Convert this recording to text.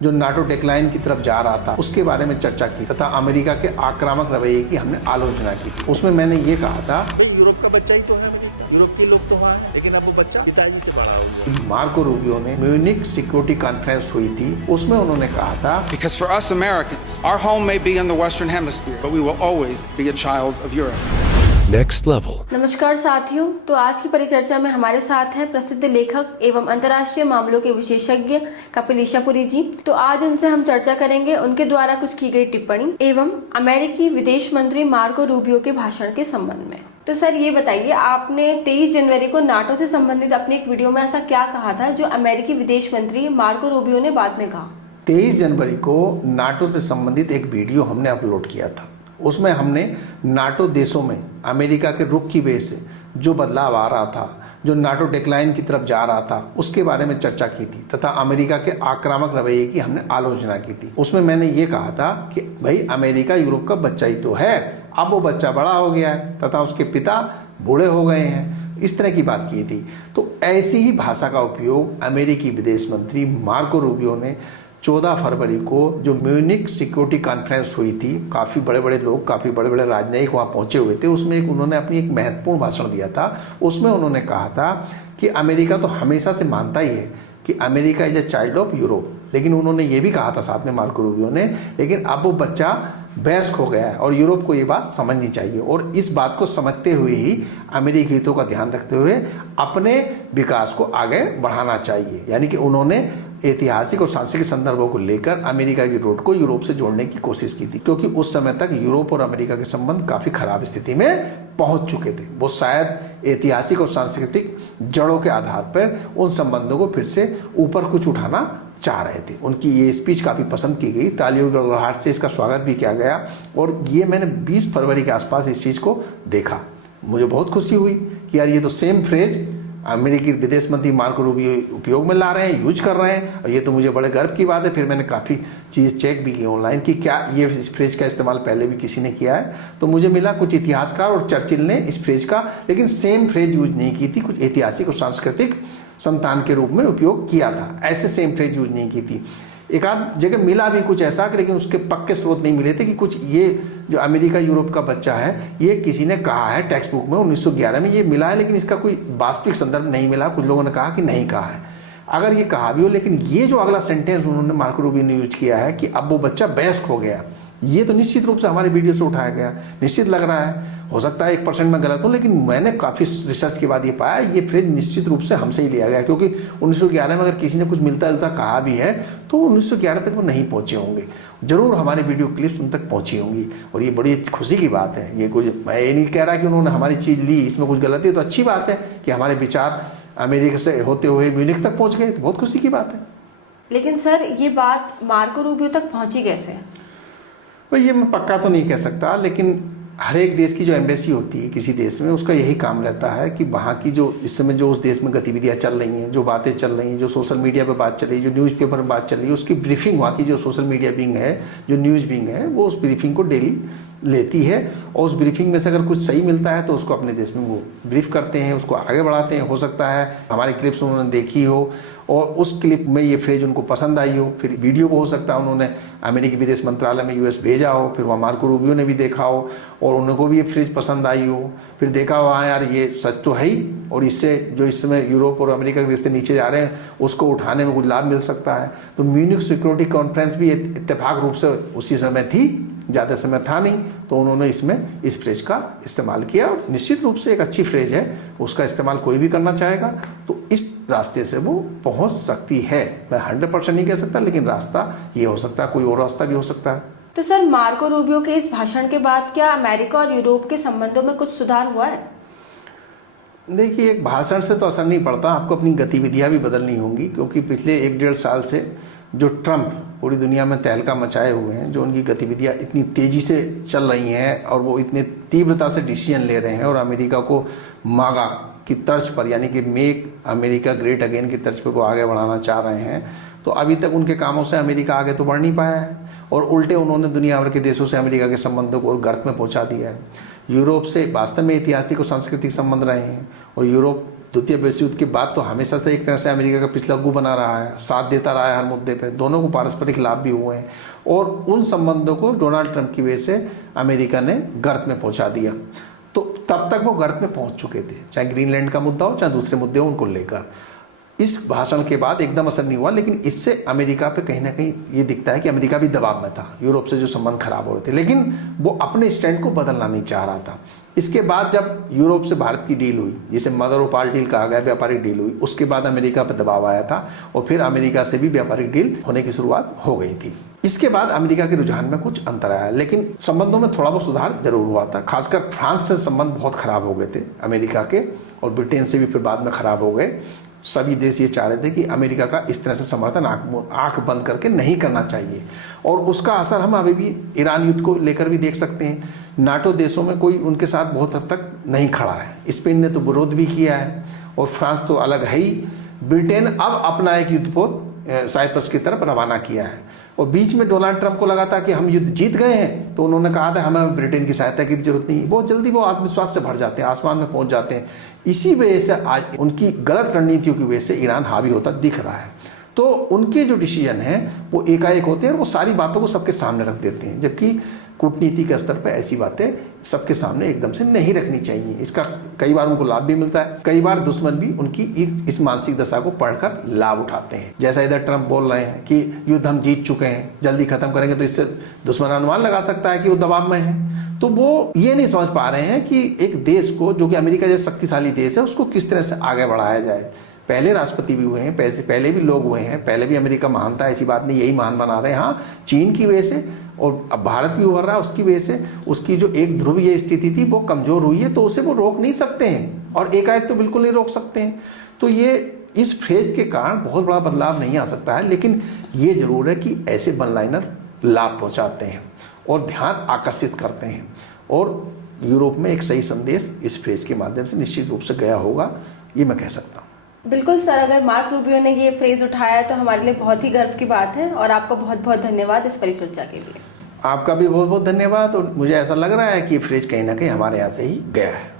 जो NATO decline की तरफ जा रहा था उसके बारे में चर्चा की तथा अमेरिका के आक्रामक रवैये की हमने आलोचना की थी। उसमें मैंने ये कहा था यूरोप का बच्चा ही तो है, यूरोप के लोग तो वहाँ हैं, लेकिन अब वो बच्चा पिताजी से बड़ा हो गया। मार्को रूबियो ने म्यूनिक सिक्योरिटी कॉन्फ्रेंस हुई थी, उसमें उन्होंने कहा था Because for us Americans, our home may be in the Western Hemisphere, but we will always be a child of Europe. Next level. नमस्कार साथियों, तो आज की परिचर्चा में हमारे साथ हैं प्रसिद्ध लेखक एवं अंतर्राष्ट्रीय मामलों के विशेषज्ञ कपिल ईशापुरी जी। तो आज उनसे हम चर्चा करेंगे उनके द्वारा कुछ की गई टिप्पणी एवं अमेरिकी विदेश मंत्री मार्को रूबियो के भाषण के संबंध में। तो सर ये बताइए, आपने 23 जनवरी को नाटो से संबंधित अपनी एक वीडियो में ऐसा क्या कहा था जो अमेरिकी विदेश मंत्री मार्को रूबियो ने बाद में कहा? 23 जनवरी को नाटो से संबंधित एक वीडियो हमने अपलोड किया था। उसमें हमने नाटो देशों में अमेरिका के रुख की वजह से जो बदलाव आ रहा था, जो नाटो डेक्लाइन की तरफ जा रहा था, उसके बारे में चर्चा की थी तथा अमेरिका के आक्रामक रवैये की हमने आलोचना की थी। उसमें मैंने ये कहा था कि भाई अमेरिका यूरोप का बच्चा ही तो है, अब वो बच्चा बड़ा हो गया है तथा उसके पिता बूढ़े हो गए हैं, इस तरह की बात की थी। तो ऐसी ही भाषा का उपयोग अमेरिकी विदेश मंत्री मार्को रूबियो ने 14 फरवरी को जो म्यूनिक सिक्योरिटी कॉन्फ्रेंस हुई थी, काफ़ी बड़े बड़े लोग, काफ़ी बड़े बड़े राजनयिक वहाँ पहुँचे हुए थे, उसमें उन्होंने अपनी एक महत्वपूर्ण भाषण दिया था। उसमें उन्होंने कहा था कि अमेरिका तो हमेशा से मानता ही है कि America is a child of Europe, लेकिन उन्होंने ये भी कहा था साथ में मार्को रूबियो ने, लेकिन अब वो बच्चा वयस्क हो गया है और यूरोप को ये बात समझनी चाहिए और इस बात को समझते हुए ही अमेरिकी हितों का ध्यान रखते हुए अपने विकास को आगे बढ़ाना चाहिए। यानी कि उन्होंने ऐतिहासिक और सांस्कृतिक संदर्भों को लेकर अमेरिका की रोड को यूरोप से जोड़ने की कोशिश की थी, क्योंकि उस समय तक यूरोप और अमेरिका के संबंध काफ़ी खराब स्थिति में पहुंच चुके थे। वो शायद ऐतिहासिक और सांस्कृतिक जड़ों के आधार पर उन संबंधों को फिर से ऊपर कुछ उठाना चाह रहे थे। उनकी ये स्पीच काफ़ी पसंद की गई, तालियों के गड़गड़ाहट से इसका स्वागत भी किया गया और ये मैंने 20 फरवरी के आसपास इस चीज़ को देखा। मुझे बहुत खुशी हुई कि यार ये तो सेम फ्रेज अमेरिकी विदेश मंत्री मार्को रूबियो उपयोग में ला रहे हैं, यूज कर रहे हैं, और ये तो मुझे बड़े गर्व की बात है। फिर मैंने काफ़ी चीज़ें चेक भी की ऑनलाइन कि क्या ये इस फ्रेज का इस्तेमाल पहले भी किसी ने किया है, तो मुझे मिला कुछ इतिहासकार और चर्चिल ने इस फ्रेज का लेकिन सेम फ्रेज यूज नहीं की थी, कुछ ऐतिहासिक और सांस्कृतिक संतान के रूप में उपयोग किया था, ऐसे सेम फ्रेज यूज नहीं की थी। एक आध जगह मिला भी कुछ ऐसा, लेकिन उसके पक्के स्रोत नहीं मिले थे कि कुछ ये जो अमेरिका यूरोप का बच्चा है ये किसी ने कहा है टेक्स्ट बुक में 1911 में ये मिला है, लेकिन इसका कोई वास्तविक संदर्भ नहीं मिला। कुछ लोगों ने कहा कि नहीं कहा है। अगर ये कहा भी हो, लेकिन ये जो अगला सेंटेंस उन्होंने मार्को रूबियो ने यूज किया है कि अब वो बच्चा वयस्क हो गया, ये तो निश्चित रूप से हमारे वीडियो से उठाया गया, निश्चित लग रहा है। हो सकता है 1% में गलत हो, लेकिन मैंने काफ़ी रिसर्च के बाद ये पाया ये फ्रेज निश्चित रूप से हमसे ही लिया गया, क्योंकि 1911 में अगर किसी ने कुछ मिलता जुलता कहा भी है तो 1911 तक वो नहीं पहुँचे होंगे, ज़रूर हमारे वीडियो क्लिप्स उन तक पहुँची होंगी और ये बड़ी खुशी की बात है। ये कुछ मैं ये नहीं कह रहा कि उन्होंने हमारी चीज़ ली, इसमें कुछ गलती है, तो अच्छी बात है कि हमारे विचार अमेरिका से होते हुए म्यूनिख तक पहुँच गए, तो बहुत खुशी की बात है। लेकिन सर ये बात मार्को रूबियो तक पहुंची कैसे? भाई ये मैं पक्का तो नहीं कह सकता, लेकिन हर एक देश की जो एम्बेसी होती है किसी देश में, उसका यही काम रहता है कि वहाँ की जो इस समय जो उस देश में गतिविधियाँ चल रही हैं, जो बातें चल रही हैं, जो सोशल मीडिया पे बात चल रही है, जो न्यूज़पेपर में बात चल रही है, उसकी ब्रीफिंग वहाँ की जो सोशल मीडिया विंग है, जो न्यूज़ विंग है, वो उस ब्रीफिंग को डेली लेती है और उस ब्रीफिंग में से अगर कुछ सही मिलता है तो उसको अपने देश में वो ब्रीफ करते हैं, उसको आगे बढ़ाते हैं। हो सकता है हमारी क्लिप्स उन्होंने देखी हो और उस क्लिप में ये फ्रेज उनको पसंद आई हो, फिर वीडियो को हो सकता है उन्होंने अमेरिकी विदेश मंत्रालय में यूएस भेजा हो, फिर वहाँ मार्को रूबियो ने भी देखा हो और उनको भी ये फ्रेज पसंद आई हो, फिर देखा हो हाँ यार ये सच तो है ही और इससे जो इस समय यूरोप और अमेरिका के रिश्ते नीचे जा रहे हैं उसको उठाने में कुछ लाभ मिल सकता है। तो म्यूनिक सिक्योरिटी कॉन्फ्रेंस भी इत्तेफाक रूप से उसी समय थी, ज़्यादा समय था नहीं, तो उन्होंने इसमें इस फ्रेज का इस्तेमाल किया और निश्चित रूप से एक अच्छी फ्रेज है, उसका इस्तेमाल कोई भी करना चाहेगा तो इस रास्ते से वो पहुंच सकती है। मैं 100% नहीं कह सकता, लेकिन रास्ता ये हो सकता है, कोई और रास्ता भी हो सकता है। तो सर मार्को रूबियो के इस भाषण के बाद क्या अमेरिका और यूरोप के संबंधों में कुछ सुधार हुआ है? देखिए, एक भाषण से तो असर नहीं पड़ता, आपको अपनी गतिविधियां भी बदलनी होंगी, क्योंकि पिछले 1-1.5 साल से जो ट्रंप पूरी दुनिया में तहलका मचाए हुए हैं, जो उनकी गतिविधियां इतनी तेज़ी से चल रही हैं और वो इतने तीव्रता से डिसीजन ले रहे हैं और अमेरिका को मागा की तर्ज पर, यानी कि मेक अमेरिका ग्रेट अगेन की तर्ज पर को आगे बढ़ाना चाह रहे हैं, तो अभी तक उनके कामों से अमेरिका आगे तो बढ़ नहीं पाया है और उल्टे उन्होंने दुनिया भर के देशों से अमेरिका के संबंधों को गर्त में पहुंचा दिया है। यूरोप से वास्तव में ऐतिहासिक और सांस्कृतिक संबंध रहे हैं और यूरोप द्वितीय विश्व युद्ध के बाद तो हमेशा से एक तरह से अमेरिका का पिछला गु बना रहा है, साथ देता रहा है हर मुद्दे पे, दोनों को पारस्परिक लाभ भी हुए हैं और उन संबंधों को डोनाल्ड ट्रंप की वजह से अमेरिका ने गर्त में पहुंचा दिया। तो तब तक वो गर्त में पहुंच चुके थे, चाहे ग्रीनलैंड का मुद्दा हो चाहे दूसरे मुद्दे हो उनको लेकर। इस भाषण के बाद एकदम असर नहीं हुआ, लेकिन इससे अमेरिका पे कहीं ना कहीं ये दिखता है कि अमेरिका भी दबाव में था, यूरोप से जो संबंध खराब हो रहे थे, लेकिन वो अपने स्टैंड को बदलना नहीं चाह रहा था। इसके बाद जब यूरोप से भारत की डील हुई, जिसे मदर ऑफ ऑल डील कहा गया, व्यापारिक डील हुई, उसके बाद अमेरिका पर दबाव आया था और फिर अमेरिका से भी व्यापारिक डील होने की शुरुआत हो गई थी। इसके बाद अमेरिका के रुझान में कुछ अंतर आया, लेकिन संबंधों में थोड़ा बहुत सुधार जरूर हुआ था। खासकर फ्रांस से संबंध बहुत खराब हो गए थे अमेरिका के, और ब्रिटेन से भी फिर बाद में खराब हो गए। सभी देश ये चाह रहे थे कि अमेरिका का इस तरह से समर्थन आंख बंद करके नहीं करना चाहिए, और उसका असर हम अभी भी ईरान युद्ध को लेकर भी देख सकते हैं। नाटो देशों में कोई उनके साथ बहुत हद तक नहीं खड़ा है। स्पेन ने तो विरोध भी किया है और फ्रांस तो अलग है ही। ब्रिटेन अब अपना एक युद्धपोत साइप्रस की तरफ रवाना किया है, और बीच में डोनाल्ड ट्रंप को लगा था कि हम युद्ध जीत गए हैं, तो उन्होंने कहा था हमें ब्रिटेन की सहायता की जरूरत नहीं। बहुत जल्दी वो आत्मविश्वास से भर जाते हैं, आसमान में पहुंच जाते हैं। इसी वजह से आज उनकी गलत रणनीतियों की वजह से ईरान हावी होता दिख रहा है। तो उनके जो डिसीजन हैं वो एकाएक होते हैं और वो सारी बातों को सबके सामने रख देते हैं, जबकि कूटनीति के स्तर पर ऐसी बातें सबके सामने एकदम से नहीं रखनी चाहिए। इसका कई बार उनको लाभ भी मिलता है, कई बार दुश्मन भी उनकी इस मानसिक दशा को पढ़कर लाभ उठाते हैं। जैसा इधर ट्रंप बोल रहे हैं कि युद्ध हम जीत चुके हैं, जल्दी खत्म करेंगे, तो इससे दुश्मन अनुमान लगा सकता है कि वो दबाव में है। तो वो ये नहीं समझ पा रहे हैं कि एक देश को, जो कि अमेरिका जैसा शक्तिशाली देश है, उसको किस तरह से आगे बढ़ाया जाए। पहले राष्ट्रपति भी हुए हैं, पहले भी लोग हुए हैं, पहले भी अमेरिका महान था, ऐसी बात नहीं, यही महान बना रहे हैं। हाँ, चीन की वजह से और अब भारत भी उभर रहा है, उसकी वजह से उसकी जो एक ध्रुवीय स्थिति थी वो कमजोर हुई है, तो उसे वो रोक नहीं सकते हैं, और एकाएक तो बिल्कुल नहीं रोक सकते हैं। तो ये इस फेज के कारण बहुत बड़ा बदलाव नहीं आ सकता है, लेकिन ये जरूर है कि ऐसे वन लाइनर लाभ पहुंचाते हैं और ध्यान आकर्षित करते हैं, और यूरोप में एक सही संदेश इस फेज के माध्यम से निश्चित रूप से गया होगा, ये मैं कह सकता हूँ। बिल्कुल सर, अगर मार्क रूबियो ने ये फ्रेज उठाया तो हमारे लिए बहुत ही गर्व की बात है, और आपका बहुत बहुत धन्यवाद इस परिचर्चा के लिए। आपका भी बहुत बहुत धन्यवाद, और मुझे ऐसा लग रहा है कि ये फ्रेज कहीं ना कहीं हमारे यहाँ से ही गया है।